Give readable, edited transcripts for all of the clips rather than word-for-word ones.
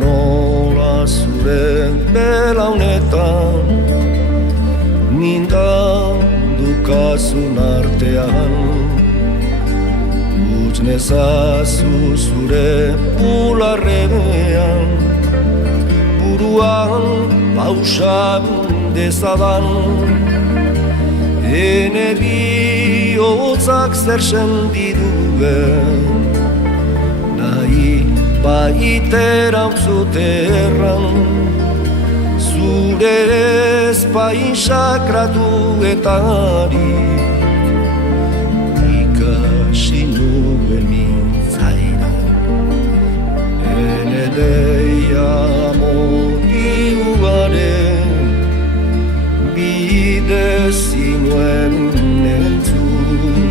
nola zure belaunetan mintandukazun artean utz nezazu zure bularrean buruan pausan dezadan ene bihotzak zer sentiduen nahi baitera uzuterran zure ezpain sakratuetarik ikasi nuen mintzaira ene deia motiuaren bide zinuen entzun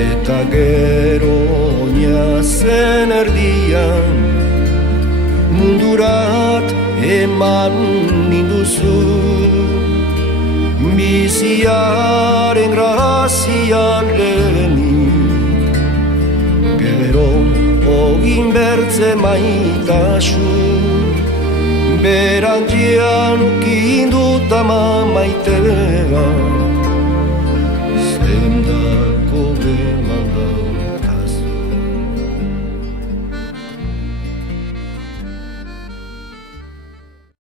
eta gero zen erdian mundurat eman ninduzu biziaren grazian lehenik gero ogin bertze maitasun berantzian ukinduta maitea zendako demanda